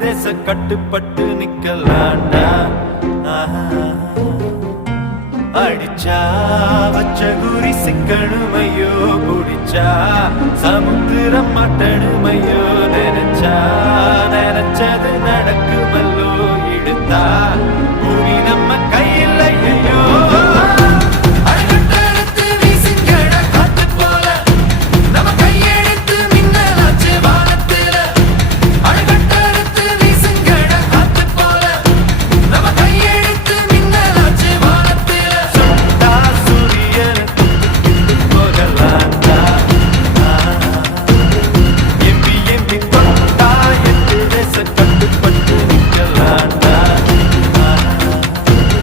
தேச கட்டுப்பட்டு நிக்கலாண்டா. அடிச்சா வச்ச குறி சிக்கணுமையோ, குடிச்சா சமுத்திரம் மாட்டணுமையோ, நினைச்சா நினைச்சது நடக்குமல்லோ, இழுத்தா